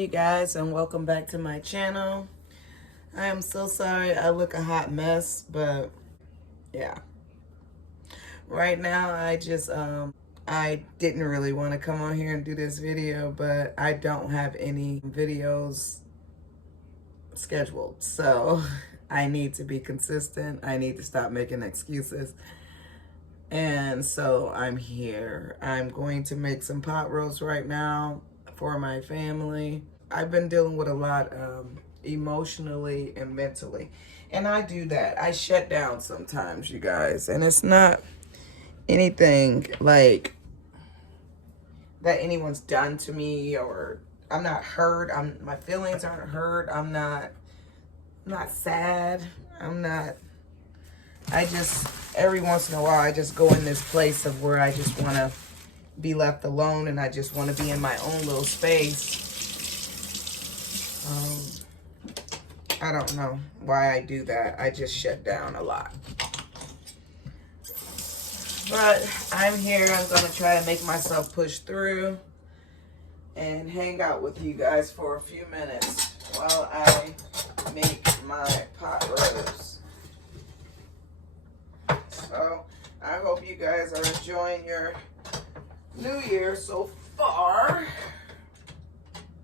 you guys, and welcome back to my channel. I am so sorry I look a hot mess, but yeah. Right now I didn't really want to come on here and do this video, but I don't have any videos scheduled, so I need to be consistent. I need to stop making excuses. And so I'm here. I'm going to make some pot roast right now for my family. I've been dealing with a lot emotionally and mentally. And I do that. I shut down sometimes, you guys. And it's not anything like that anyone's done to me, or I'm not hurt. My feelings aren't hurt. I'm not sad. I just, every once in a while, I just go in this place of where I just want to be left alone, and I just want to be in my own little space. I don't know why I do that. I just shut down a lot. But I'm here. I'm going to try to make myself push through and hang out with you guys for a few minutes while I make my pot roast. So I hope you guys are enjoying your New Year so far.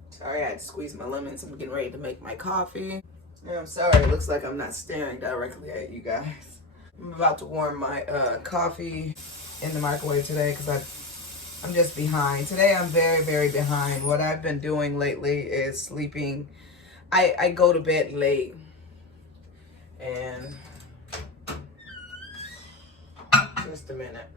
Sorry, I had to squeeze my lemons. I'm getting ready to make my coffee. And I'm sorry, it looks like I'm not staring directly at you guys. I'm about to warm my coffee in the microwave today because I'm just behind. Today I'm very, very behind. What I've been doing lately is sleeping. I go to bed late. And just a minute.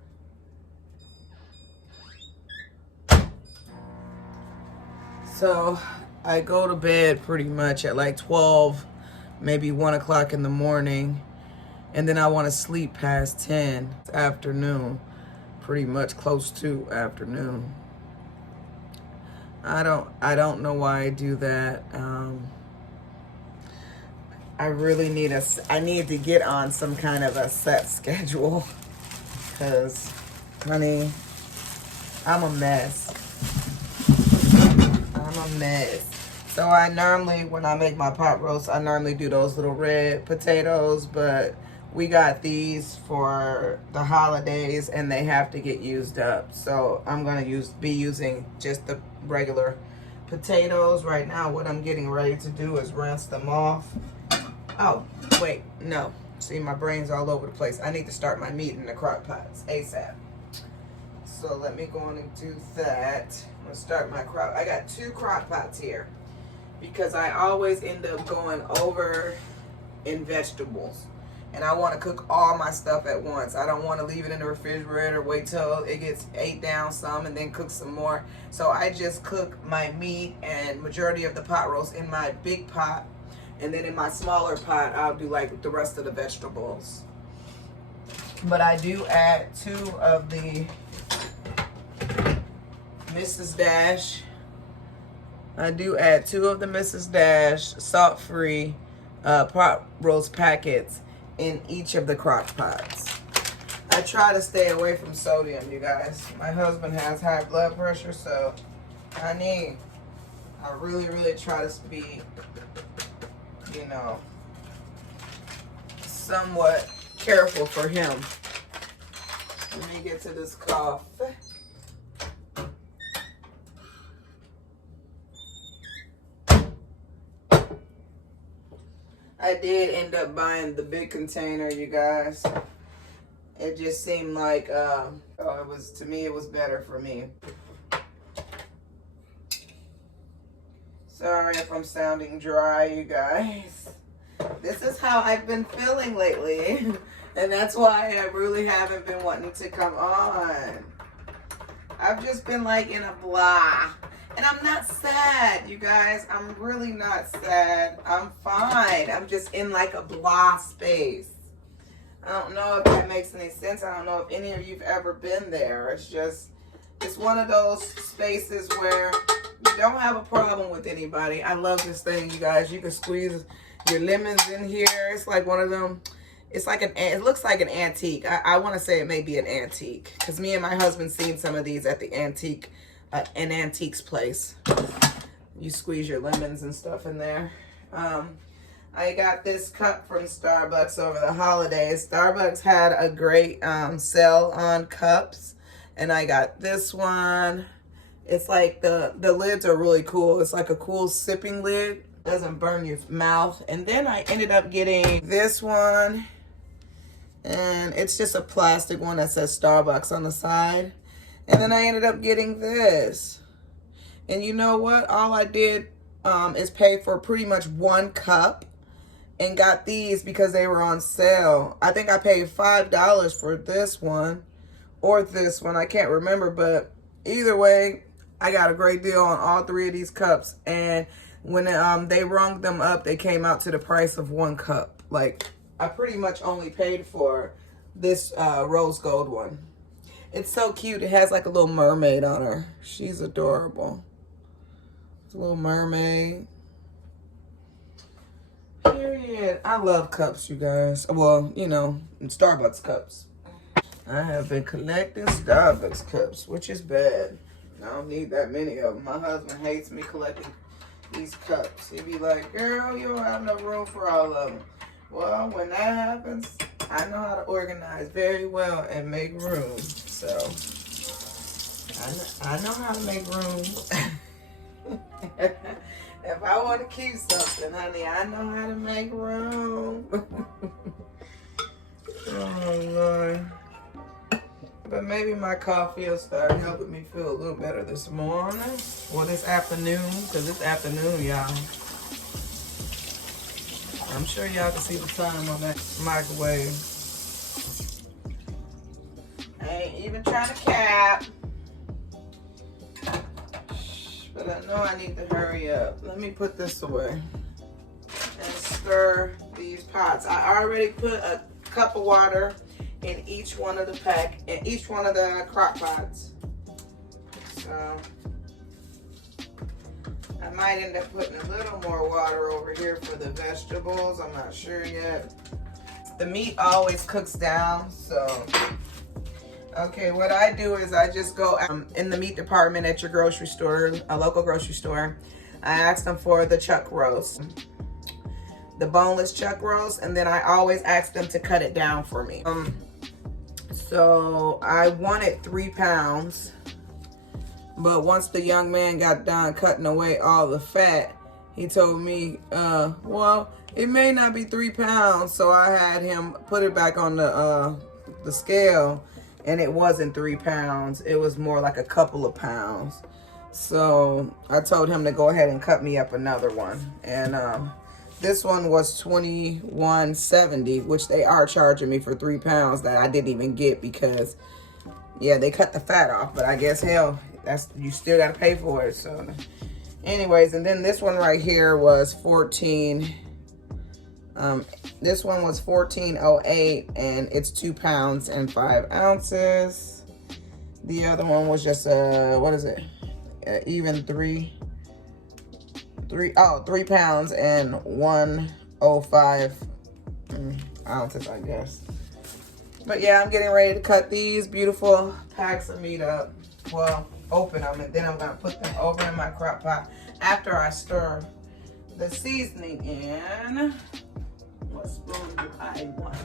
So I go to bed pretty much at like 12, maybe 1 o'clock in the morning. And then I want to sleep past 10 afternoon, pretty much close to afternoon. I don't know why I do that. I really need I need to get on some kind of a set schedule, because, honey, I'm a mess. I'm a mess. So I normally, when I make my pot roast, I normally do those little red potatoes, but we got these for the holidays and they have to get used up. So I'm gonna be using just the regular potatoes. Right now, what I'm getting ready to do is rinse them off. Oh, wait, no. See, my brain's all over the place. I need to start my meat in the crock pots ASAP. So let me go on and do that. I'm gonna start my crock. I got 2 crock pots here because I always end up going over in vegetables. And I want to cook all my stuff at once. I don't want to leave it in the refrigerator, wait till it gets ate down some and then cook some more. So I just cook my meat and majority of the pot roast in my big pot. And then in my smaller pot, I'll do like the rest of the vegetables. But I do add 2 of the Mrs. Dash. I do add 2 of the Mrs. Dash salt-free pot roast packets in each of the crock pots. I try to stay away from sodium, you guys. My husband has high blood pressure, so I really, really try to be, you know, somewhat careful for him. Let me get to this coffee. I did end up buying the big container, you guys. It just seemed like, to me, it was better for me. Sorry if I'm sounding dry, you guys. This is how I've been feeling lately. And that's why I really haven't been wanting to come on. I've just been like in a blah. And I'm not sad, you guys. I'm really not sad. I'm fine. I'm just in like a blah space. I don't know if that makes any sense. I don't know if any of you've ever been there. It's one of those spaces where you don't have a problem with anybody. I love this thing, you guys. You can squeeze your lemons in here. It's like one of them. It's like it looks like an antique. I want to say it may be an antique, because me and my husband seen some of these at the antiques place. You squeeze your lemons and stuff in there. I got this cup from Starbucks over the holidays. Starbucks had a great sale on cups, and I got this one. It's like the lids are really cool. It's like a cool sipping lid. Doesn't burn your mouth. And then I ended up getting this one, and it's just a plastic one that says Starbucks on the side. And then I ended up getting this. And you know what? All I did is pay for pretty much one cup, and got these because they were on sale. I think I paid $5 for this one or this one. I can't remember, but either way, I got a great deal on all three of these cups. And when they rung them up, they came out to the price of one cup. Like, I pretty much only paid for this rose gold one. It's so cute. It has like a little mermaid on her. She's adorable. It's a little mermaid. Period. I love cups, you guys. Well, you know, Starbucks cups. I have been collecting Starbucks cups, which is bad. I don't need that many of them. My husband hates me collecting these cups. He'd be like, girl, you don't have enough room for all of them. Well, when that happens, I know how to organize very well and make room. So, I know how to make room. If I want to keep something, honey, I know how to make room. Oh, Lord. But maybe my coffee will start helping me feel a little better this morning. Well, this afternoon, because it's afternoon, y'all. I'm sure y'all can see the time on that microwave. I ain't even trying to cap. But I know I need to hurry up. Let me put this away and stir these pots. I already put a cup of water in each one of the crock pots. So I might end up putting a little more water over here for the vegetables. I'm not sure yet. The meat always cooks down, so okay, what I do is I just go in the meat department at your grocery store, a local grocery store. I ask them for the chuck roast, the boneless chuck roast, and then I always ask them to cut it down for me. So I wanted 3 pounds, but once the young man got done cutting away all the fat, he told me, well, it may not be 3 pounds. So I had him put it back on the scale. And it wasn't 3 pounds. It was more like a couple of pounds. So I told him to go ahead and cut me up another one. And this one was $21.70, which they are charging me for 3 pounds that I didn't even get because, yeah, they cut the fat off. But I guess, hell, you still got to pay for it. So anyways, and then this one right here was this one was $14.08, and it's 2 pounds and 5 ounces. The other one was just what is it? Even 3 pounds and 105 ounces, I guess. But yeah, I'm getting ready to cut these beautiful packs of meat up. Well, open them, and then I'm gonna put them over in my crock pot after I stir the seasoning in. What spoon do I want?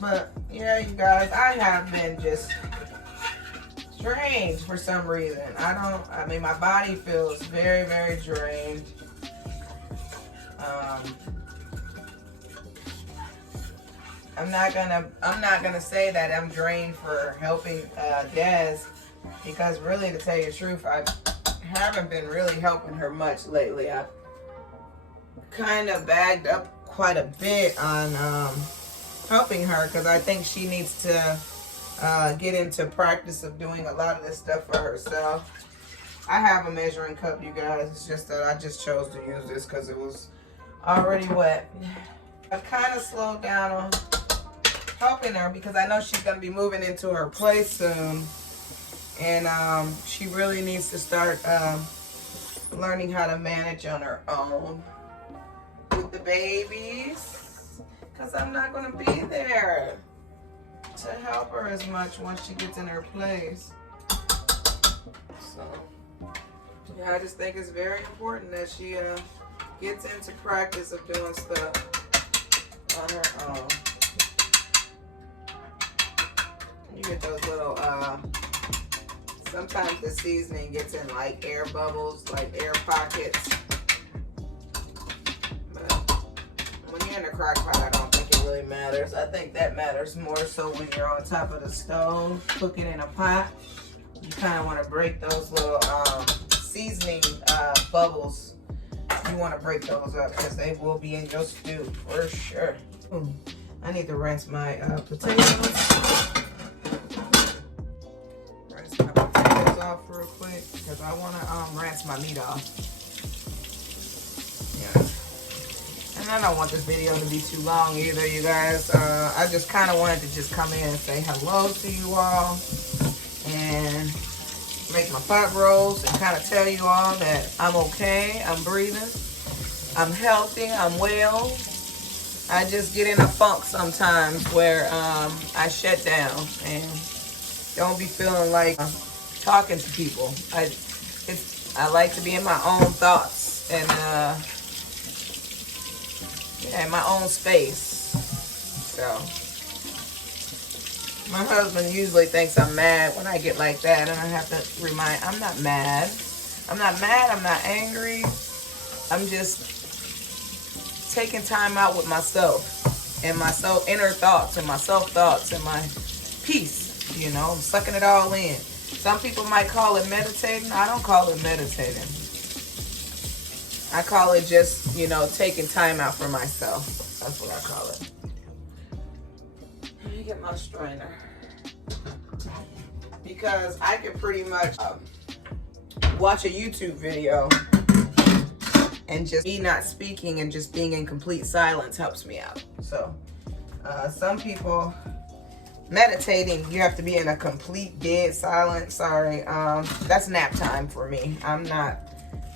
But yeah, you guys, I have been just drained for some reason. I mean, my body feels very, very drained. I'm not gonna say that I'm drained for helping Des, because really, to tell you the truth, I haven't been really helping her much lately. I've kind of bagged up quite a bit on helping her because I think she needs to get into practice of doing a lot of this stuff for herself. I have a measuring cup, you guys. It's just that I just chose to use this because it was already wet. I've kind of slowed down on helping her because I know she's going to be moving into her place soon. And she really needs to start learning how to manage on her own with the babies, because I'm not going to be there to help her as much once she gets in her place. So yeah, I just think it's very important that she gets into practice of doing stuff on her own. You get those little sometimes the seasoning gets in like air bubbles, like air pockets. But when you're in a crock pot, I don't think it really matters. I think that matters more so when you're on top of the stove, cooking in a pot. You kind of want to break those little seasoning bubbles. You want to break those up because they will be in your stew for sure. I need to rinse my potatoes. Rinse my potatoes off real quick because I want to rinse my meat off. Yeah. And I don't want this video to be too long either, you guys. I just kind of wanted to just come in and say hello to you all and make my pot roast and kind of tell you all that I'm okay, I'm breathing, I'm healthy, I'm well. I just get in a funk sometimes where I shut down and don't be feeling like talking to people. I like to be in my own thoughts and yeah, in my own space. So my husband usually thinks I'm mad when I get like that, and I have to remind, I'm not mad. I'm not mad, I'm not angry. I'm just taking time out with myself and my inner thoughts and my self-thoughts and my peace, you know, I'm sucking it all in. Some people might call it meditating. I don't call it meditating. I call it just, you know, taking time out for myself. That's what I call it. Let me get my strainer. Because I can pretty much watch a YouTube video and just me not speaking and just being in complete silence helps me out. So some people, meditating, you have to be in a complete dead silence. Sorry, that's nap time for me. I'm not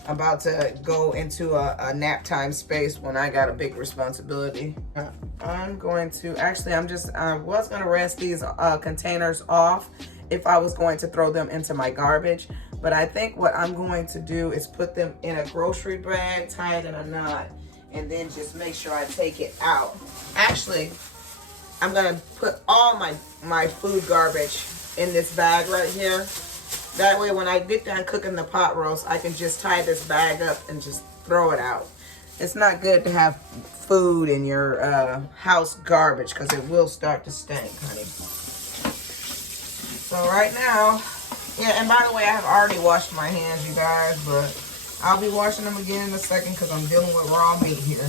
about to go into a nap time space when I got a big responsibility. I'm going to, actually I was gonna rinse these containers off if I was going to throw them into my garbage. But I think what I'm going to do is put them in a grocery bag, tie it in a knot, and then just make sure I take it out. Actually, I'm gonna put all my food garbage in this bag right here. That way when I get done cooking the pot roast, I can just tie this bag up and just throw it out. It's not good to have food in your house garbage because it will start to stink, honey. So right now, yeah, and by the way, I have already washed my hands, you guys, but I'll be washing them again in a second because I'm dealing with raw meat here.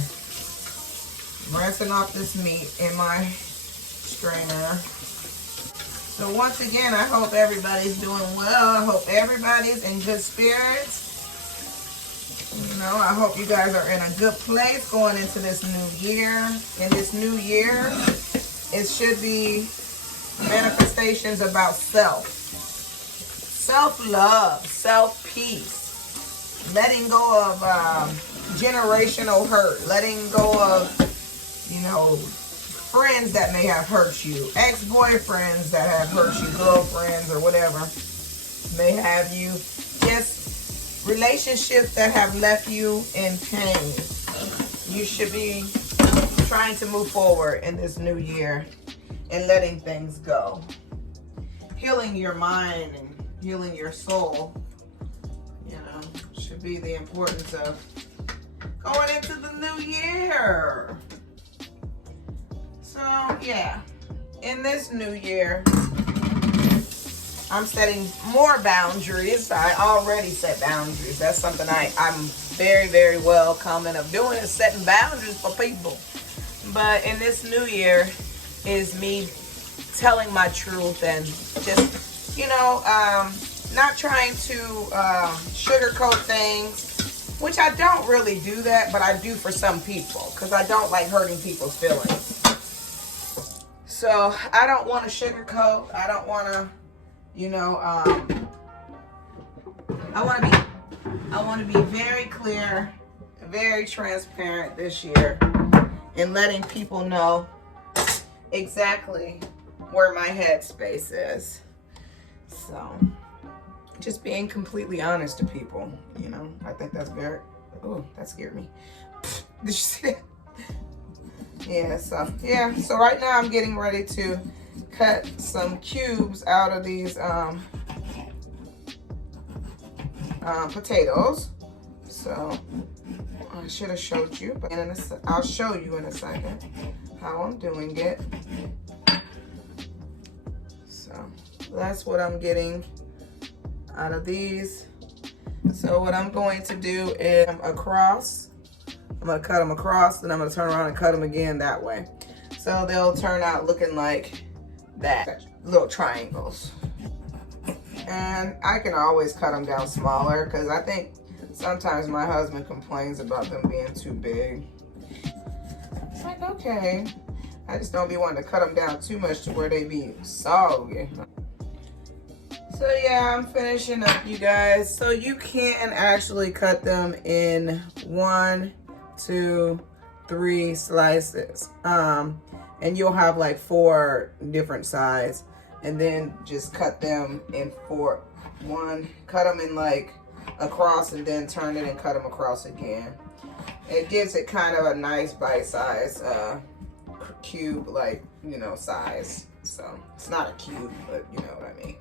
Rinsing off this meat in my strainer. So once again, I hope everybody's doing well. I hope everybody's in good spirits. You know, I hope you guys are in a good place going into this new year. In this new year, it should be manifestations about self. Self-love, self-peace, letting go of generational hurt, letting go of, you know, friends that may have hurt you, ex-boyfriends that have hurt you, girlfriends or whatever may have you, just relationships that have left you in pain. You should be trying to move forward in this new year and letting things go. Healing your mind and healing your soul, you know, should be the importance of going into the new year. So yeah, in this new year, I'm setting more boundaries. I already set boundaries. That's something I'm very, very well common of doing, is setting boundaries for people. But in this new year is me telling my truth and just, you know, not trying to sugarcoat things, which I don't really do that, but I do for some people because I don't like hurting people's feelings. So I don't want to sugarcoat. I don't want to, you know, I want to be very clear, very transparent this year in letting people know exactly where my headspace is. So just being completely honest to people, you know. I think that's very, oh, that scared me. Did you see it? Yeah, so right now I'm getting ready to cut some cubes out of these potatoes. So I should have showed you, but I'll show you in a second how I'm doing it. So that's what I'm getting out of these. So what I'm going to do is across. I'm gonna cut them across, then I'm gonna turn around and cut them again that way. So they'll turn out looking like that, little triangles. And I can always cut them down smaller because I think sometimes my husband complains about them being too big. It's like, okay. I just don't be wanting to cut them down too much to where they be soggy. So yeah, I'm finishing up, you guys. So you can actually cut them in 1, 2, 3 slices. And you'll have like 4 different sides. And then just cut them in 4. Cut them in like across and then turn it and cut them across again. It gives it kind of a nice bite-size cube, like, you know, size. So it's not a cube, but you know what I mean.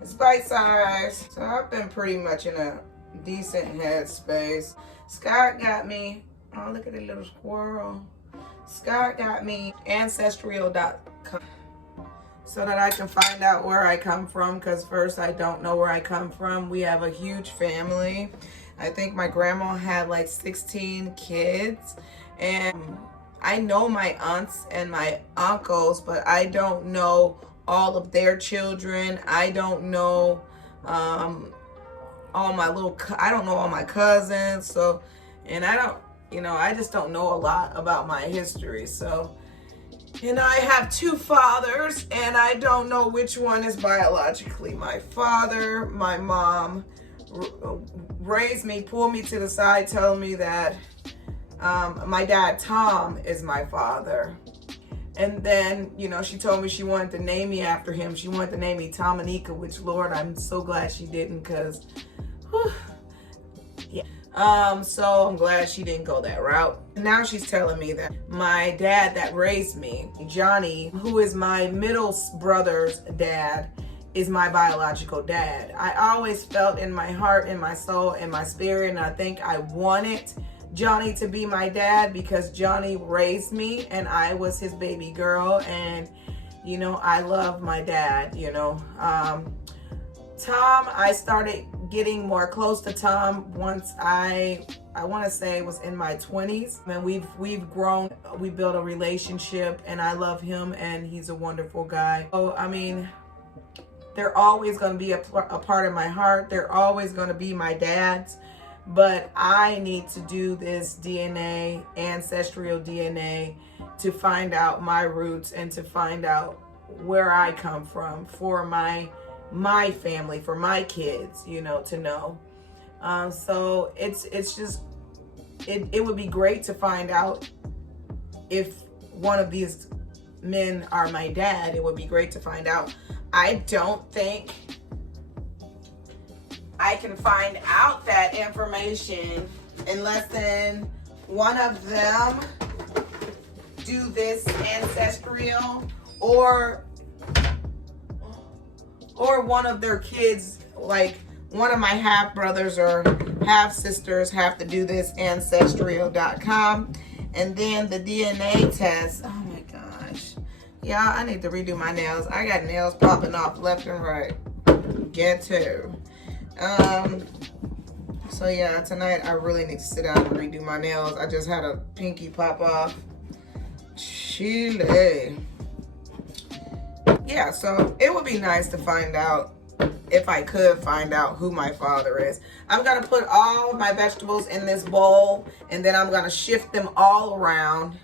It's bite-size. So I've been pretty much in a decent headspace. Scott got me, oh, look at the little squirrel. Scott got me Ancestry.com so that I can find out where I come from, because first I don't know where I come from. We have a huge family. I think my grandma had like 16 kids, and I know my aunts and my uncles, but I don't know all of their children. I don't know all my I don't know all my cousins. So, and I don't, you know, I just don't know a lot about my history. So, and I have 2 fathers, and I don't know which one is biologically my father. My mom raised me, pulled me to the side, telling me that my dad, Tom, is my father. And then, you know, she told me she wanted to name me after him. She wanted to name me Temickie, which, Lord, I'm so glad she didn't, because, yeah. So I'm glad she didn't go that route. Now she's telling me that my dad that raised me, Johnny, who is my middle brother's dad, is my biological dad. I always felt in my heart, in my soul, in my spirit, and I think I wanted Johnny to be my dad because Johnny raised me and I was his baby girl, and you know, I love my dad, you know. Tom, I started getting more close to Tom once I want to say it was in my 20s. And we've grown, we built a relationship, and I love him, and he's a wonderful guy. So, I mean, they're always going to be a part of my heart. They're always going to be my dad's. But I need to do this DNA, ancestral DNA, to find out my roots and to find out where I come from for my family, for my kids, you know, to know. So it's just, it would be great to find out if one of these men are my dad. It would be great to find out. I don't think I can find out that information unless then one of them do this ancestral, or one of their kids, like one of my half brothers or half sisters, have to do this ancestral.com, and then the DNA test. Oh my gosh, yeah, I need to redo my nails. I got nails popping off left and right. Get to. So yeah, tonight I really need to sit down and redo my nails. I just had a pinky pop off. Chile. Yeah, so it would be nice to find out, if I could find out who my father is. I'm gonna put all my vegetables in this bowl, and then I'm gonna shift them all around.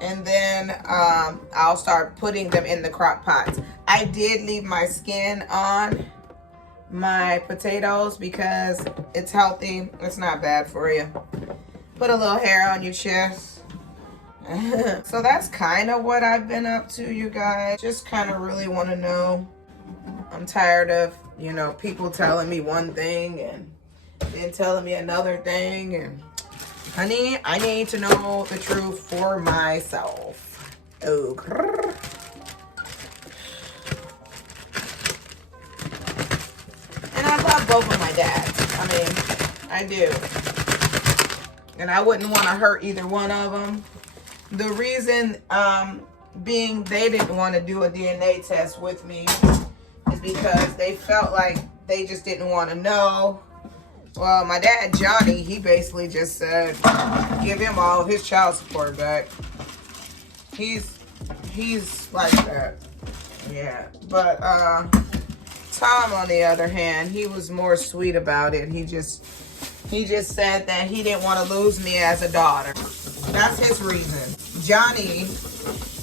And then I'll start putting them in the crock pots. I did leave my skin on my potatoes because it's healthy. It's not bad for you. Put a little hair on your chest. So that's kind of what I've been up to, you guys. Just kind of really want to know I'm tired of, you know, people telling me one thing and then telling me another thing. And honey, I need to know the truth for myself. Okay. And I love both of my dads. I mean, I do. And I wouldn't want to hurt either one of them. The reason being they didn't want to do a DNA test with me is because they felt like they just didn't want to know. Well, my dad, Johnny, he basically just said, give him all of his child support back. He's like that. Yeah. But Tom, on the other hand, he was more sweet about it. He just said that he didn't want to lose me as a daughter. That's his reason. Johnny's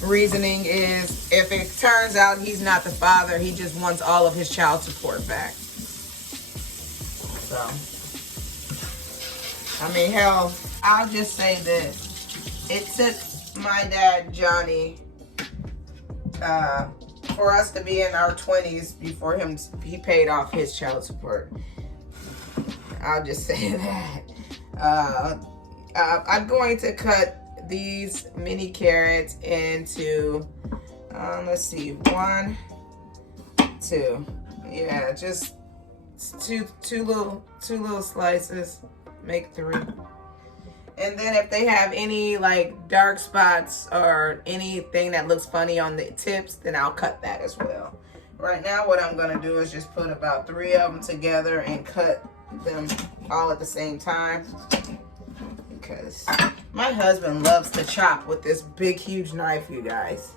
reasoning is if it turns out he's not the father, he just wants all of his child support back. So, I mean, hell, I'll just say this. It took my dad, Johnny, for us to be in our 20s before he paid off his child support. I'll just say that. I'm going to cut these mini carrots into, let's see, 1, 2. Yeah, just two little slices. Make 3. And then if they have any like dark spots or anything that looks funny on the tips, then I'll cut that as well. Right now, what I'm gonna do is just put about 3 of them together and cut them all at the same time, because my husband loves to chop with this big huge knife, you guys,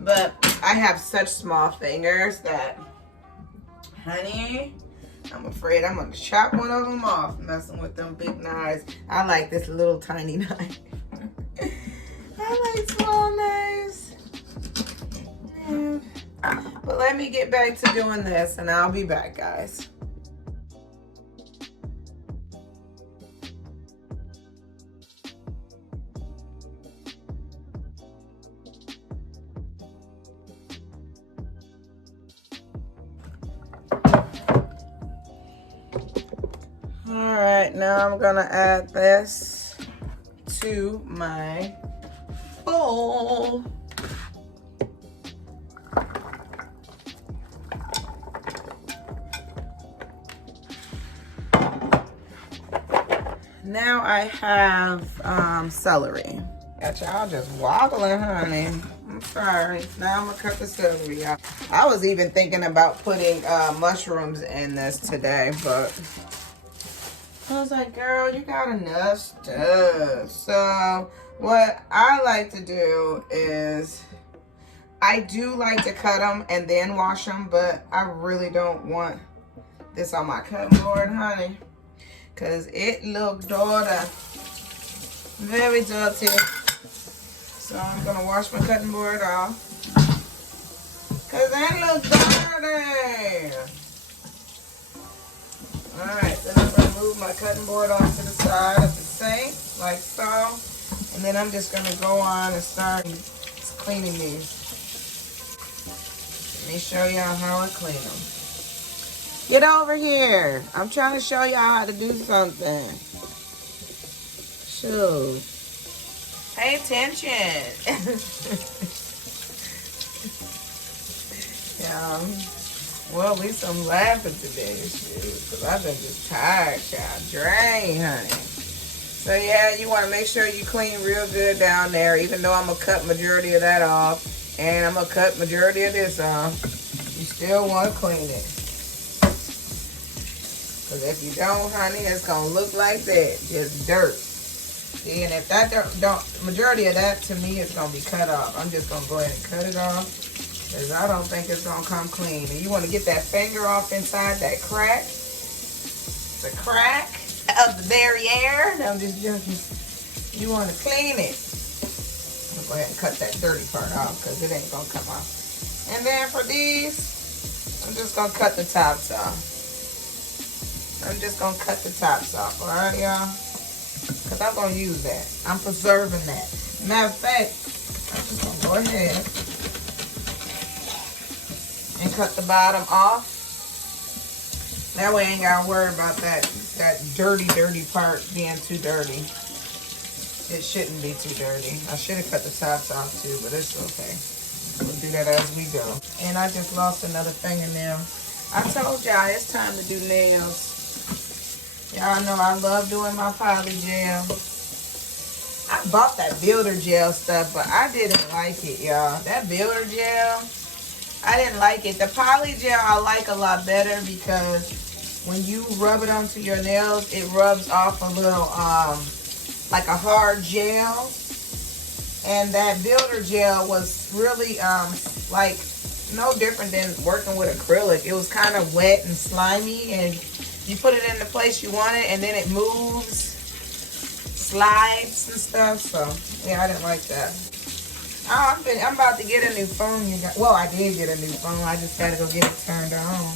but I have such small fingers that, honey, I'm afraid I'm gonna chop one of them off messing with them big knives. I like this little tiny knife. I like small knives. Yeah. But let me get back to doing this and I'll be back, guys. Alright, now I'm gonna add this to my bowl. Now I have celery. Got y'all just wobbling, honey. I'm sorry. Now I'm gonna cut the celery out. I was even thinking about putting mushrooms in this today, but I was like, girl, you got enough stuff. So what I like to do is, I do like to cut them and then wash them, but I really don't want this on my cutting board, honey, because it looks dirty, very dirty. So I'm gonna wash my cutting board off, because that looks dirty. Alright, then I'm going to move my cutting board off to the side of the sink, like so. And then I'm just going to go on and start cleaning these. Let me show y'all how I clean them. Get over here. I'm trying to show y'all how to do something. Shoot. Pay attention. Well, at least I'm laughing today, because I've been just tired, child. Drained, honey. So, yeah, you want to make sure you clean real good down there, even though I'm going to cut majority of that off, and I'm going to cut majority of this off. You still want to clean it. Because if you don't, honey, it's going to look like that, just dirt. See, and if that don't, majority of that, to me, is going to be cut off. I'm just going to go ahead and cut it off. Because I don't think it's going to come clean. And you want to get that finger off inside that crack. The crack of the derriere. No, I'm just joking. You want to clean it. I'll go ahead and cut that dirty part off, because it ain't going to come off. And then for these, I'm just going to cut the tops off. I'm just going to cut the tops off. Alright, y'all? Because I'm going to use that. I'm preserving that. Matter of fact, I'm just going to go ahead and cut the bottom off. That way I ain't gotta worry about that dirty part being too dirty. It shouldn't be too dirty. I should have cut the tops off too, but it's okay. We'll do that as we go. And I just lost another fingernail. I told y'all it's time to do nails. Y'all know I love doing my poly gel. I bought that builder gel stuff, but I didn't like it, y'all. That builder gel, I didn't like it. The poly gel I like a lot better because when you rub it onto your nails, it rubs off a little, like a hard gel. And that builder gel was really, like, no different than working with acrylic. It was kind of wet and slimy, and you put it in the place you want it, and then it moves, slides and stuff. So, yeah, I didn't like that. Oh, I'm about to get a new phone, you guys. Well, I did get a new phone. I just got to go get it turned on.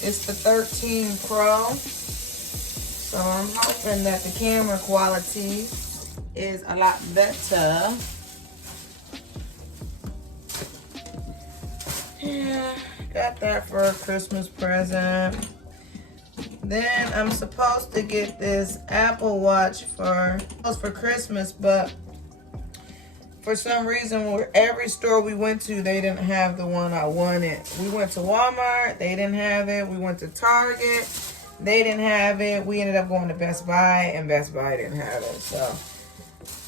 It's the 13 Pro. So I'm hoping that the camera quality is a lot better. Yeah, got that for a Christmas present. Then I'm supposed to get this Apple Watch for Christmas, but for some reason, every store we went to, they didn't have the one I wanted. We went to Walmart, they didn't have it. We went to Target, they didn't have it. We ended up going to Best Buy, and Best Buy didn't have it. So,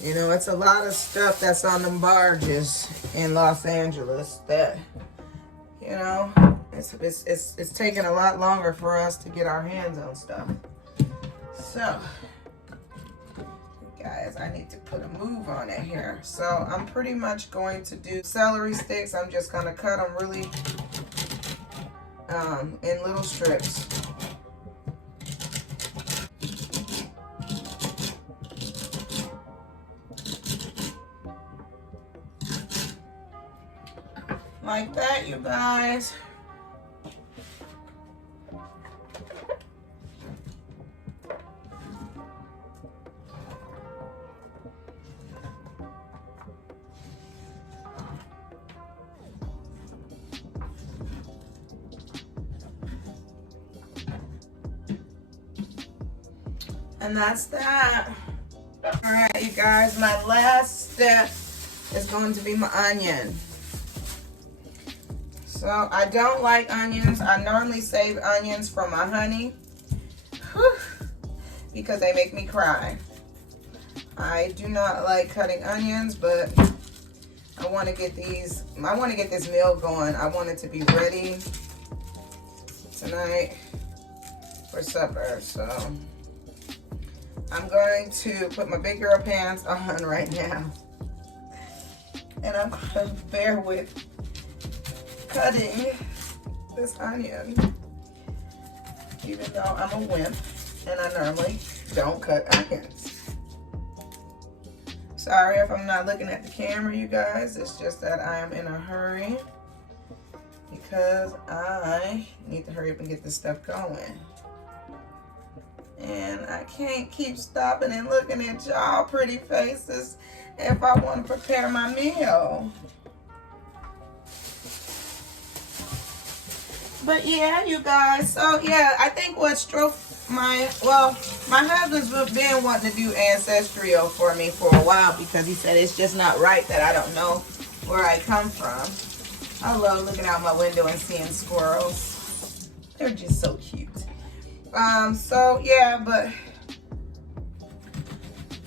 you know, it's a lot of stuff that's on them barges in Los Angeles that, you know, it's taking a lot longer for us to get our hands on stuff. So, guys, I need to put a move on it here. So I'm pretty much going to do celery sticks. I'm just going to cut them really in little strips. Like that, you guys. And that's that. All right, you guys, my last step is going to be my onion. So I don't like onions. I normally save onions for my honey. Whew, because they make me cry. I do not like cutting onions, but I want to get these, I want to get this meal going. I want it to be ready tonight for supper. So I'm going to put my big girl pants on right now. And I'm going to bear with cutting this onion. Even though I'm a wimp and I normally don't cut onions. Sorry if I'm not looking at the camera, you guys. It's just that I am in a hurry because I need to hurry up and get this stuff going. And I can't keep stopping and looking at y'all pretty faces if I want to prepare my meal. But yeah, you guys, so yeah, I think what struck my husband's been wanting to do Ancestry for me for a while because he said it's just not right that I don't know where I come from. I love looking out my window and seeing squirrels. They're just so cute. So yeah, but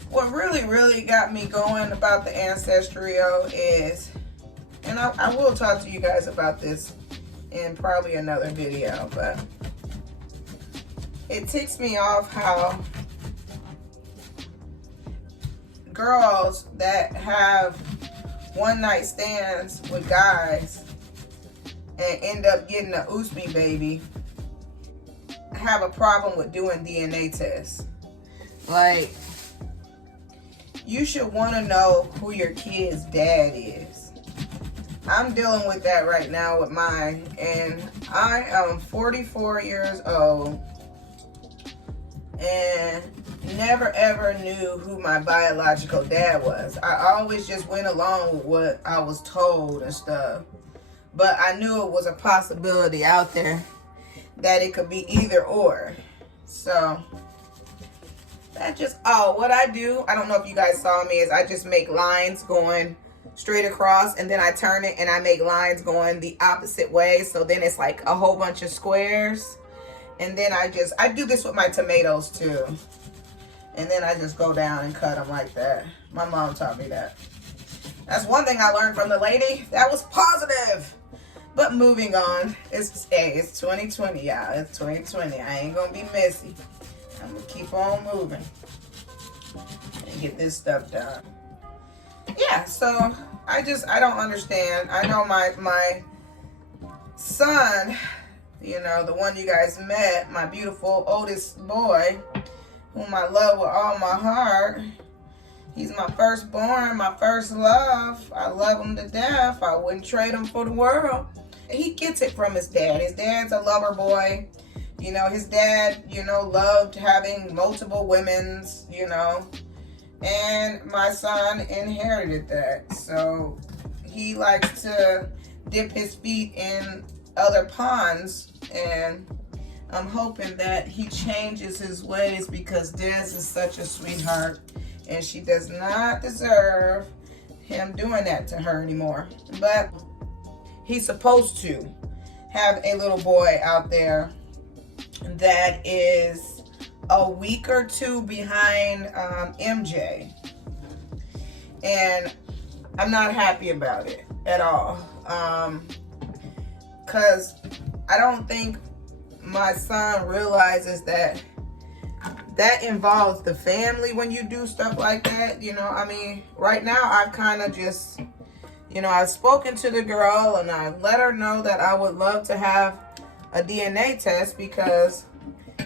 what really got me going about the Ancestry is, and I will talk to you guys about this in probably another video, but it ticks me off how girls that have one night stands with guys and end up getting a oospie baby have a problem with doing DNA tests. Like, you should want to know who your kid's dad is. I'm dealing with that right now with mine, and I am 44 years old and never ever knew who my biological dad was. I always just went along with what I was told and stuff. but I knew it was a possibility out there that it could be either or. So that just, oh, what I do, I don't know if you guys saw me, is I just make lines going straight across, and then I turn it and I make lines going the opposite way. So then it's like a whole bunch of squares. And then I do this with my tomatoes too. And then I just go down and cut them like that. My mom taught me that. That's one thing I learned from the lady. That was positive. But moving on, it's 2020, y'all. It's 2020. I ain't gonna be messy. I'm gonna keep on moving and get this stuff done. Yeah, so I don't understand. I know my son, you know, the one you guys met, my beautiful oldest boy, whom I love with all my heart. He's my firstborn, my first love. I love him to death. I wouldn't trade him for the world. He gets it from his dad. His dad's a lover boy. You know, his dad, you know, loved having multiple women's, you know. And my son inherited that. So he likes to dip his feet in other ponds. And I'm hoping that he changes his ways, because Des is such a sweetheart. And she does not deserve him doing that to her anymore. But he's supposed to have a little boy out there that is a week or two behind MJ. And I'm not happy about it at all. Because I don't think my son realizes that involves the family when you do stuff like that. You know, I mean, right now I've kind of just, you know, I've spoken to the girl and I let her know that I would love to have a DNA test, because,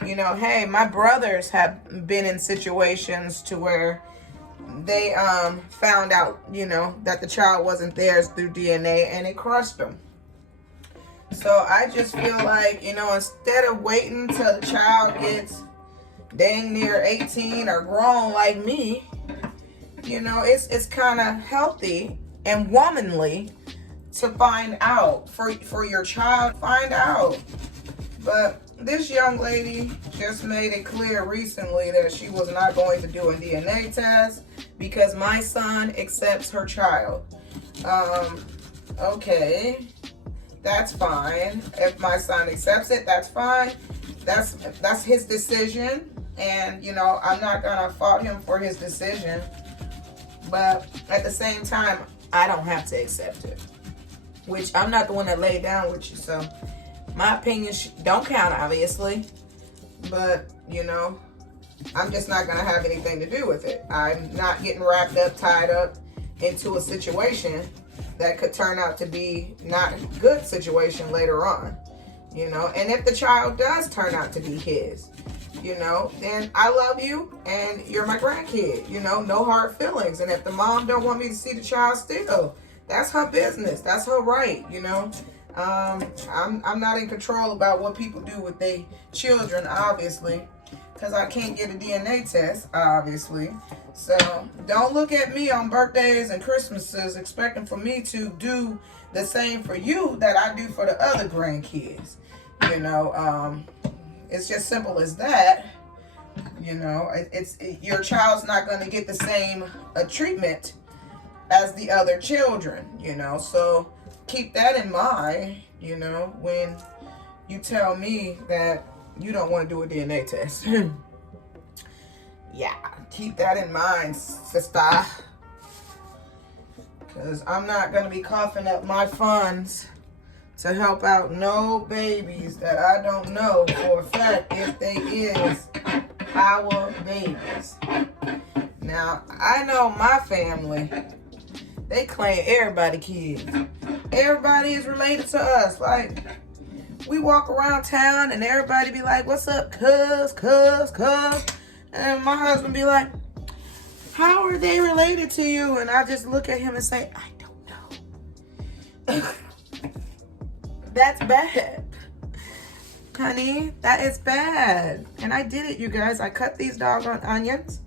you know, hey, my brothers have been in situations to where they found out, you know, that the child wasn't theirs through DNA, and it crushed them. So I just feel like, you know, instead of waiting till the child gets dang near 18 or grown like me, you know, it's kind of healthy and womanly to find out for your child. Find out. But this young lady just made it clear recently that she was not going to do a DNA test because my son accepts her child. Okay, that's fine. If my son accepts it, that's fine. That's his decision. And, you know, I'm not going to fault him for his decision. But at the same time, I don't have to accept it. Which I'm not the one that laid down with you. So my opinions don't count, obviously. But, you know, I'm just not going to have anything to do with it. I'm not getting wrapped up, tied up into a situation that could turn out to be not a good situation later on. You know, and if the child does turn out to be his, you know, then I love you and you're my grandkid, you know, no hard feelings. And if the mom don't want me to see the child still, that's her business. That's her right, you know. I'm not in control about what people do with their children, obviously, because I can't get a DNA test, obviously. So don't look at me on birthdays and Christmases expecting for me to do the same for you that I do for the other grandkids. You know, it's just simple as that. You know, your child's not going to get the same treatment as the other children, you know. So keep that in mind, you know, when you tell me that you don't want to do a DNA test. Yeah, keep that in mind, sister. Because I'm not going to be coughing up my funds to help out no babies that I don't know for a fact if they is our babies. Now, I know my family, they claim everybody kids. Everybody is related to us. Like, we walk around town and everybody be like, what's up, cuz? And my husband be like, how are they related to you? And I just look at him and say, I don't know. That's bad. Honey, that is bad. And I did it, you guys. I cut these doggone onions.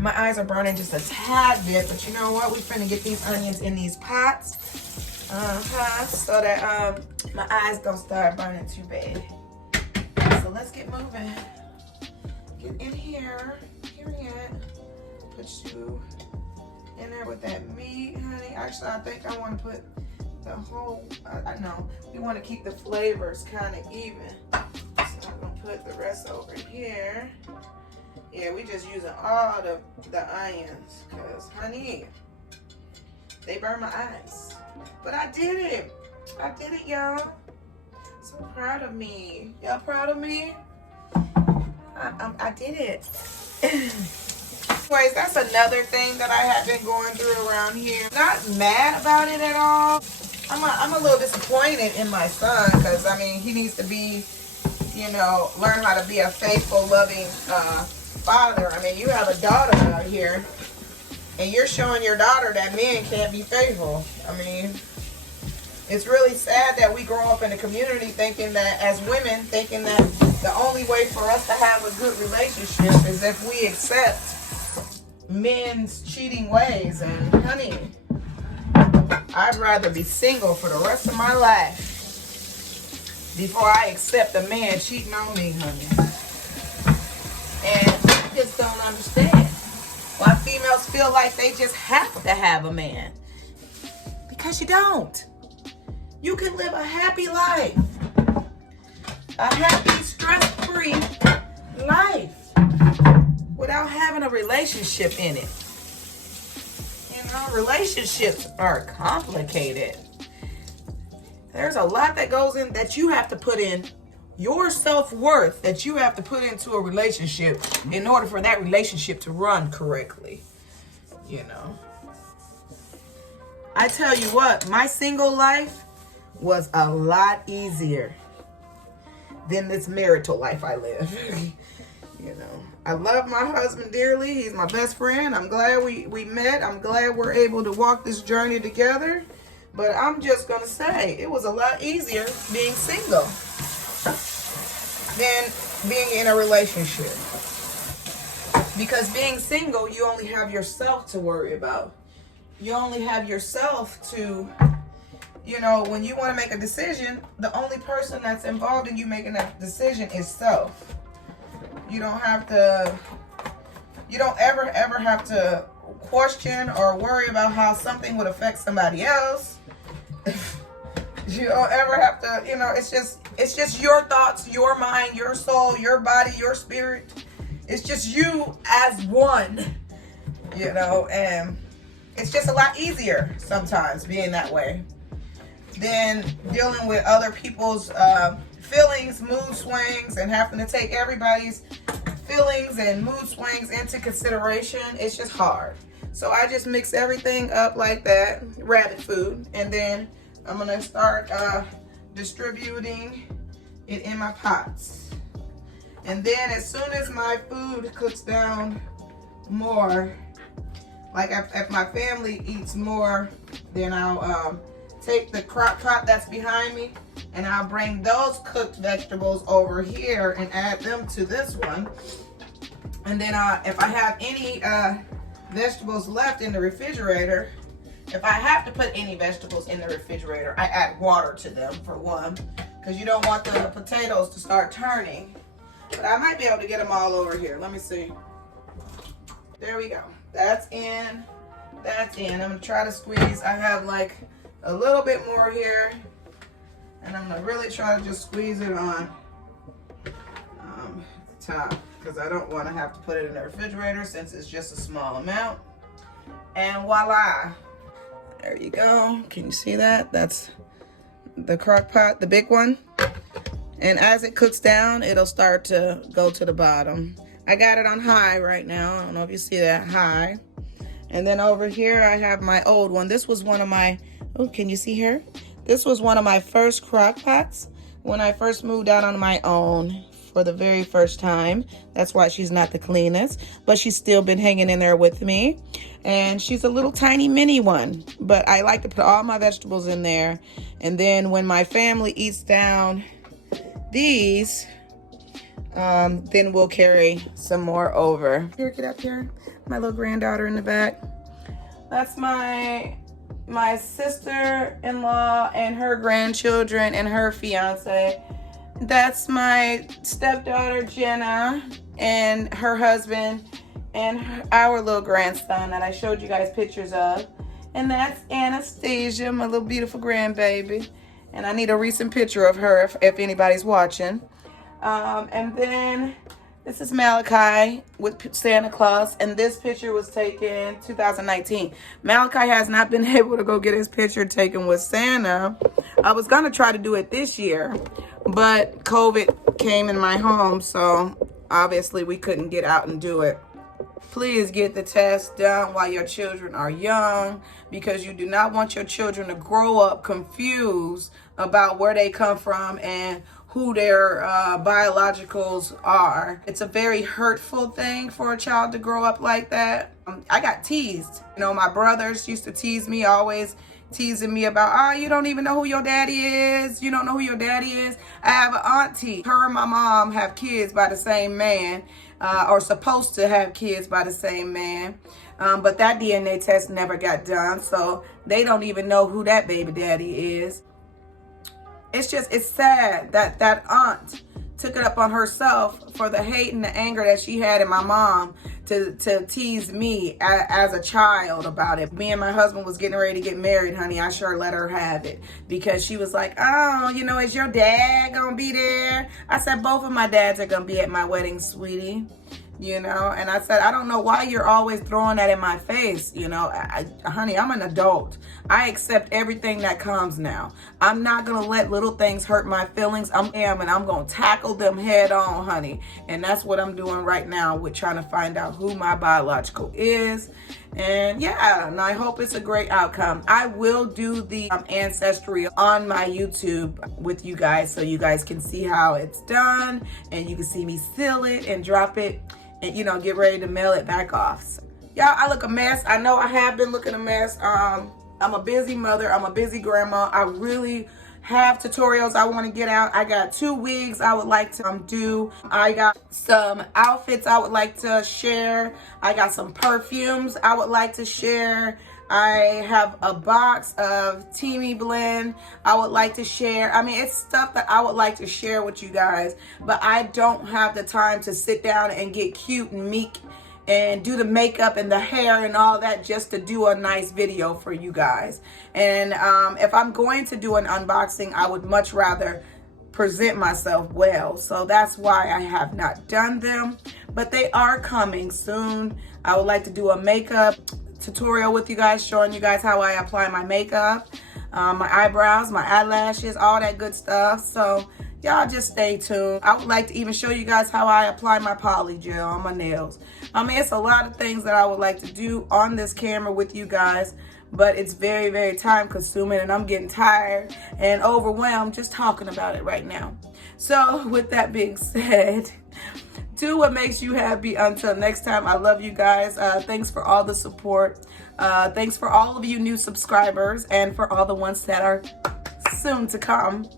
My eyes are burning just a tad bit, but you know what? We're finna get these onions in these pots. So that my eyes don't start burning too bad. So let's get moving. Get in here. Period. Put you in there with that meat, honey. Actually, I think I want to put the whole, I know, we want to keep the flavors kind of even. So I'm going to put the rest over here. Yeah, we just using all the onions because, honey, they burn my eyes. But I did it. I did it, y'all. So proud of me. Y'all proud of me? I did it. Anyways, that's another thing that I have been going through around here. Not mad about it at all. I'm a little disappointed in my son because, I mean, he needs to be, you know, learn how to be a faithful, loving father. I mean, you have a daughter out here and you're showing your daughter that men can't be faithful. I mean, it's really sad that we grow up in a community thinking that, as women, thinking that the only way for us to have a good relationship is if we accept men's cheating ways. And honey, I'd rather be single for the rest of my life before I accept a man cheating on me, honey. And I just don't understand why females feel like they just have to have a man. Because you don't. You can live a happy life. A happy, stress-free life without having a relationship in it. You know, relationships are complicated. There's a lot that goes in that you have to put in, your self-worth that you have to put into a relationship in order for that relationship to run correctly. You know, I tell you what, my single life was a lot easier than this marital life I live. You know, I love my husband dearly. He's my best friend. I'm glad we met. I'm glad we're able to walk this journey together. But I'm just going to say it was a lot easier being single than being in a relationship. Because being single, you only have yourself to worry about. You only have yourself to, you know, when you want to make a decision, the only person that's involved in you making that decision is self. You don't have to, you don't ever have to question or worry about how something would affect somebody else. You don't ever have to, you know, it's just your thoughts, your mind, your soul, your body, your spirit. It's just you as one, you know, and it's just a lot easier sometimes being that way than dealing with other people's feelings, mood swings, and having to take everybody's feelings and mood swings into consideration. It's just hard. So I just mix everything up like that, rabbit food, and then I'm gonna start distributing it in my pots. And then as soon as my food cooks down more, like if my family eats more, then I'll take the crock pot that's behind me and I'll bring those cooked vegetables over here and add them to this one. And then if I have any vegetables left in the refrigerator, if I have to put any vegetables in the refrigerator, I add water to them for one, because you don't want the potatoes to start turning. But I might be able to get them all over here. Let me see. There we go. That's in. That's in. I'm going to try to squeeze. I have like a little bit more here. And I'm going to really try to just squeeze it on the top, because I don't want to have to put it in the refrigerator since it's just a small amount. And voila. There you go. Can you see that? That's the crock pot, the big one. And as it cooks down, it'll start to go to the bottom. I got it on high right now. I don't know if you see that, high. And then over here, I have my old one. This was one of my, oh, can you see her? This was one of my first crock pots when I first moved out on my own for the very first time. That's why she's not the cleanest, but she's still been hanging in there with me. And she's a little tiny mini one, but I like to put all my vegetables in there. And then when my family eats down these, then we'll carry some more over. Here, get up here. My little granddaughter in the back. That's my my sister-in-law and her grandchildren and her fiance. That's my stepdaughter Jenna and her husband and our little grandson that I showed you guys pictures of. And that's Anastasia, my little beautiful grandbaby. And I need a recent picture of her if anybody's watching. And then this is Malachi with Santa Claus, and this picture was taken 2019. Malachi has not been able to go get his picture taken with Santa. I was gonna try to do it this year, but COVID came in my home, so obviously we couldn't get out and do it. Please get the test done while your children are young, because you do not want your children to grow up confused about where they come from and who their biologicals are. It's a very hurtful thing for a child to grow up like that. I got teased. You know, my brothers used to tease me, always teasing me about, oh, you don't even know who your daddy is. You don't know who your daddy is. I have an auntie. Her and my mom have kids by the same man, or supposed to have kids by the same man. But that DNA test never got done, so they don't even know who that baby daddy is. It's sad that that aunt took it up on herself for the hate and the anger that she had in my mom to tease me as a child about it. Me and my husband was getting ready to get married, honey. I sure let her have it, because she was like, oh, you know, is your dad gonna be there? I said, both of my dads are gonna be at my wedding, sweetie. You know, and I said, I don't know why you're always throwing that in my face. You know, honey, I'm an adult. I accept everything that comes now. I'm not going to let little things hurt my feelings. And I'm going to tackle them head on, honey. And that's what I'm doing right now with trying to find out who my biological is. And yeah, and I hope it's a great outcome. I will do the ancestry on my YouTube with you guys, so you guys can see how it's done, and you can see me seal it and drop it and, you know, get ready to mail it back off. So, y'all, I look a mess. I know I have been looking a mess. I'm a busy mother. I'm a busy grandma. I really have tutorials I want to get out. I got 2 wigs I would like to do. I got some outfits I would like to share. I got some perfumes I would like to share. I have a box of Temickie blend I would like to share. I mean, it's stuff that I would like to share with you guys, but I don't have the time to sit down and get cute and meek and do the makeup and the hair and all that just to do a nice video for you guys. And if I'm going to do an unboxing, I would much rather present myself well. So that's why I have not done them, but they are coming soon. I would like to do a makeup tutorial with you guys, showing you guys how I apply my makeup, my eyebrows, my eyelashes, all that good stuff. So y'all just stay tuned. I would like to even show you guys how I apply my poly gel on my nails. I mean, it's a lot of things that I would like to do on this camera with you guys, but it's very, very time consuming, and I'm getting tired and overwhelmed just talking about it right now. So with that being said, do what makes you happy. Until next time, I love you guys. Thanks for all the support. Thanks for all of you new subscribers, and for all the ones that are soon to come.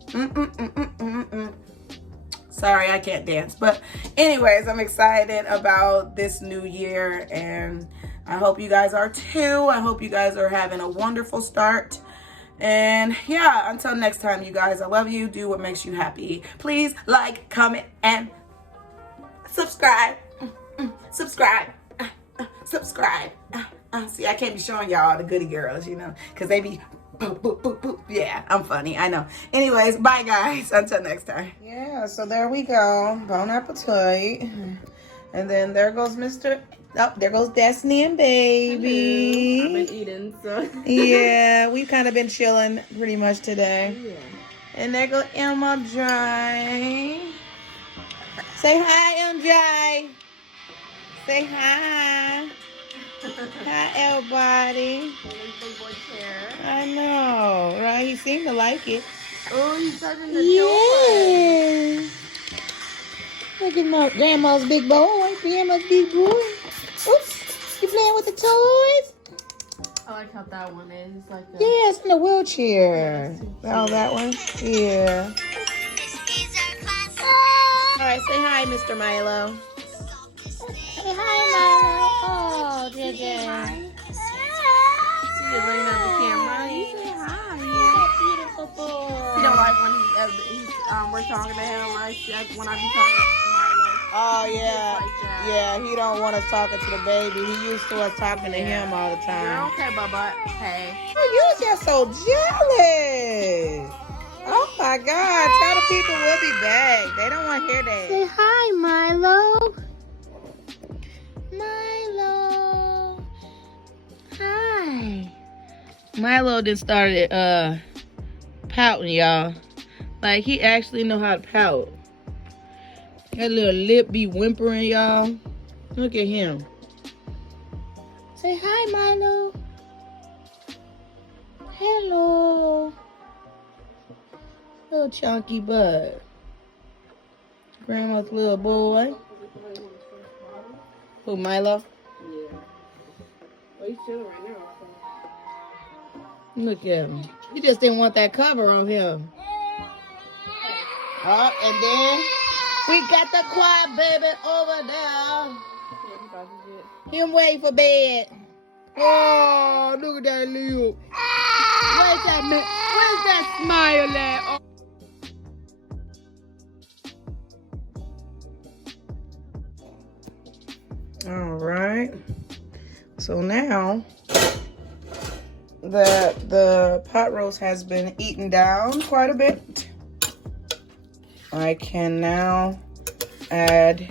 Sorry, I can't dance. But anyways, I'm excited about this new year, and I hope you guys are too. I hope you guys are having a wonderful start. And yeah, until next time, you guys, I love you. Do what makes you happy. Please like, comment, and subscribe. Subscribe. Subscribe. See, I can't be showing y'all the goody girls, you know, because they be boop, boop, boop, boop. Yeah, I'm funny, I know. Anyways, bye guys, until next time. Yeah, so there we go. Bon appetit. And then there goes Mr. Oh, there goes Destiny and baby. I've been eating, so. Yeah, we've kind of been chilling pretty much today. Yeah. And there goes MJ. Say hi, MJ. Say hi. Hi, everybody. I know, right? He seemed to like it. Oh, he's touching the toy. Look at my grandma's big boy. Grandma's big boy. Oops, you playing with the toys? I like how that one is. Like a... Yeah, it's in a wheelchair. Oh, that one? Yeah. All right, say hi, Mr. Milo. Say hi, Milo. Oh, JJ. You're running on the camera. that we're talking to him. When I be talking to Milo. Oh, He yeah. gets like that. Yeah, he don't want us talking to the baby. He used to us talking to him all the You're time. okay, Bubba. Hey. Oh, you're just so jealous. Oh, my God. Tell the people we'll be back. They don't want to hear that. Say hi, Milo. Milo. Hi. Milo just started pouting, y'all. Like, he actually know how to pout. That little lip be whimpering, y'all. Look at him. Say hi, Milo. Hello. Little chunky bud. Grandma's little boy. Who, Milo? Yeah. Well, he's chilling right now. Look at him. He just didn't want that cover on him. Oh, and then we got the quiet baby over there. Him waiting for bed. Oh, look at that lip. Where's that smile at? Oh. All right. So now that the pot roast has been eaten down quite a bit, I can now add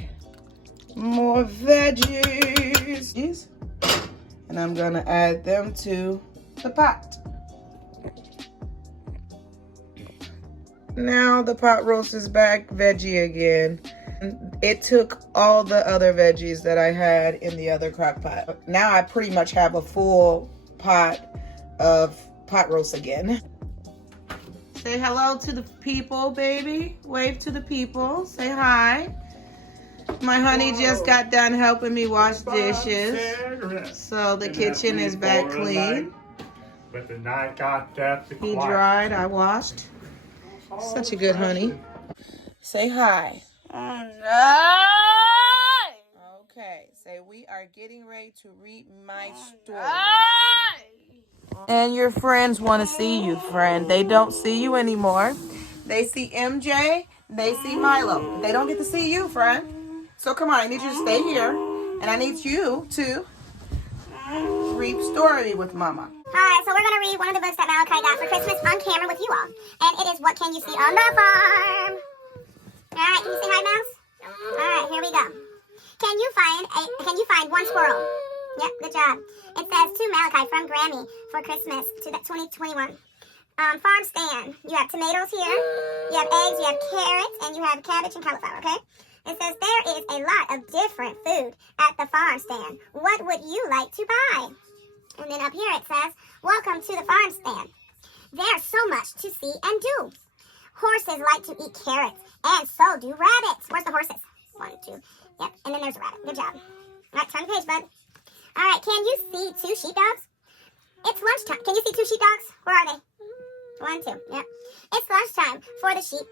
more veggies. And I'm gonna add them to the pot. Now the pot roast is back veggie again. It took all the other veggies that I had in the other crock pot. Now I pretty much have a full pot of pot roast again. Say hello to the people, baby. Wave to the people. Say hi. My honey just got done helping me wash dishes. So the kitchen is back clean. But the night got that He dried, I washed. Such a good honey. Say hi. Okay, say we are getting ready to read my story. And your friends want to see you, friend. They don't see you anymore. They see MJ, they see Milo. They don't get to see you, friend. So come on, I need you to stay here. And I need you to read story with Mama. Alright, so we're going to read one of the books that Malachi got for Christmas on camera with you all. And it is What Can You See on the Farm? Alright, can you say hi, Mouse? Alright, here we go. Can you find one squirrel? Yep, good job. It says to Malachi from Grammy for Christmas to 2021. Farm stand. You have tomatoes here, you have eggs, you have carrots, and you have cabbage and cauliflower, okay? It says there is a lot of different food at the farm stand. What would you like to buy? And then up here it says, welcome to the farm stand. There's so much to see and do. Horses like to eat carrots, and so do rabbits. Where's the horses? 1, 2. Yep, and then there's a rabbit. Good job. All right, turn the page, bud. All right, can you see 2 sheepdogs? It's lunchtime. Can you see 2 sheepdogs? Where are they? 1, 2. Yep. It's lunchtime for the sheep.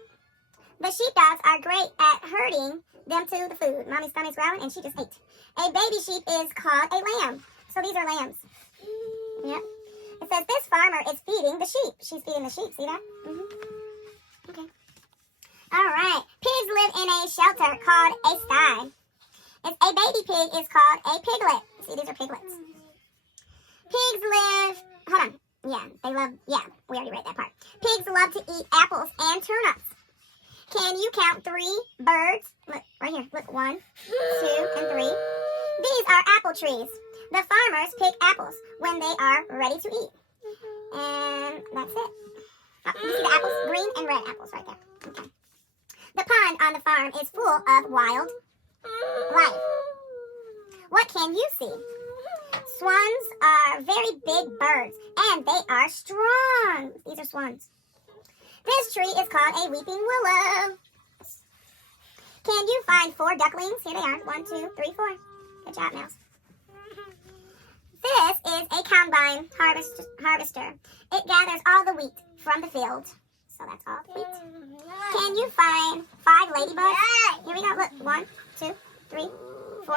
The sheepdogs are great at herding them to the food. Mommy's stomach's growling, and she just ate. A baby sheep is called a lamb. So these are lambs. Yep. It says this farmer is feeding the sheep. She's feeding the sheep. See that? Okay. All right. Pigs live in a shelter called a sty. A baby pig is called a piglet. See, these are piglets. Pigs live... Hold on. Yeah, we already read that part. Pigs love to eat apples and turnips. Can you count 3 birds? Look, right here. Look, 1, 2, and 3. These are apple trees. The farmers pick apples when they are ready to eat. And that's it. Oh, you see the apples? Green and red apples right there. Okay. The pond on the farm is full of wild life. What can you see? Swans are very big birds, and they are strong. These are swans. This tree is called a weeping willow. Can you find 4 ducklings? Here they are. 1, 2, 3, 4. Good job, Mouse. This is a combine harvester. It gathers all the wheat from the field. So that's all the wheat. Can you find 5 ladybugs? Here we go. Look. 1, 2, 3, 4, 5.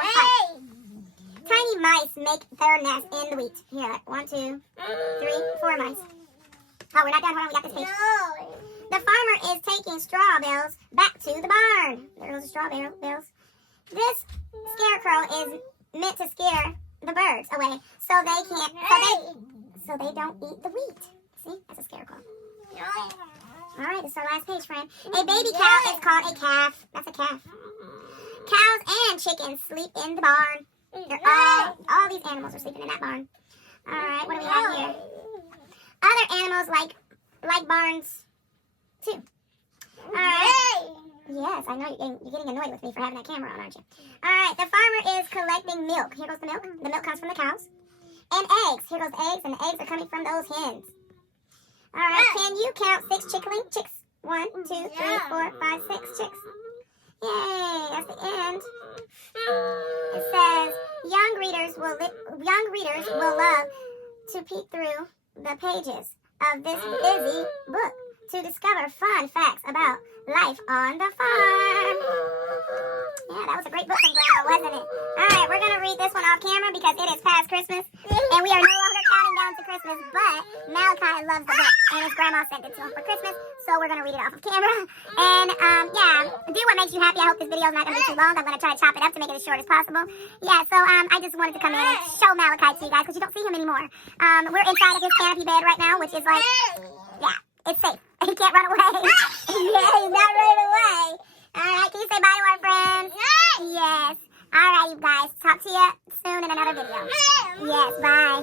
Tiny mice make their nest in the wheat. Here, look. 1, 2, 3, 4 mice. Oh, we're not done. Hold on, we got this page. No. The farmer is taking straw bales back to the barn. There goes the straw bales. This scarecrow is meant to scare the birds away so they can't, so they don't eat the wheat. See, that's a scarecrow. All right, this is our last page, friend. A baby cow is called a calf. That's a calf. Cows and chickens sleep in the barn. They're all these animals are sleeping in that barn. All right, what do we have here? Other animals like barns too. All right. Yes, I know you're getting annoyed with me for having that camera on, aren't you? All right, the farmer is collecting milk. Here goes the milk. The milk comes from the cows. And eggs. Here goes the eggs, and the eggs are coming from those hens. All right, can you count 6 chicks? 1, 2, 3, 4, 5, 6 chicks. Yay, that's the end. It says, young readers will love to peek through the pages of this busy book to discover fun facts about life on the farm. Yeah, that was a great book from Grandma, wasn't it? All right, we're going to read this one off camera because it is past Christmas, and we are no longer counting down to Christmas, but Malachi loves the book, and his grandma sent it to him for Christmas, so we're going to read it off of camera. And, yeah, do what makes you happy. I hope this video is not going to be too long. I'm going to try to chop it up to make it as short as possible. Yeah, so I just wanted to come in and show Malachi to you guys because you don't see him anymore. We're inside of his canopy bed right now, which is like, yeah, it's safe. He can't run away. Yeah, he's not running away. All right, can you say bye to our friends? Yes. All right, you guys. Talk to you soon in another video. Yes, bye.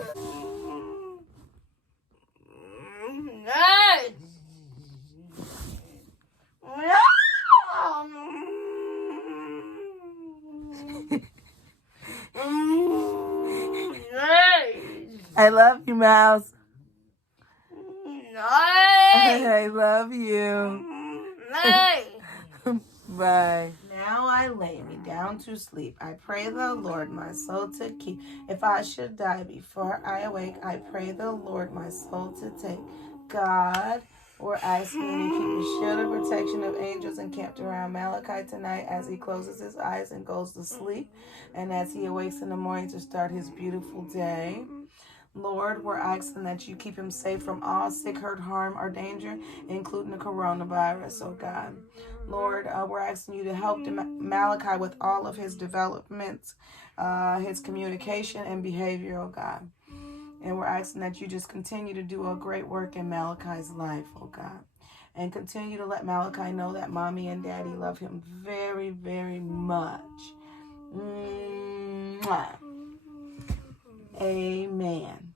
I love you, Mouse. I love you. Bye. Now I lay me down to sleep. I pray the Lord my soul to keep. If I should die before I awake, I pray the Lord my soul to take. God, we're asking you to keep a shield of protection of angels encamped around Malachi tonight as he closes his eyes and goes to sleep, and as he awakes in the morning to start his beautiful day. Lord, we're asking that you keep him safe from all sick, hurt, harm, or danger, including the coronavirus, oh God. Lord, we're asking you to help Malachi with all of his developments, his communication and behavior, oh God. And we're asking that you just continue to do a great work in Malachi's life, oh God. And continue to let Malachi know that Mommy and Daddy love him very, very much. Mwah. Amen.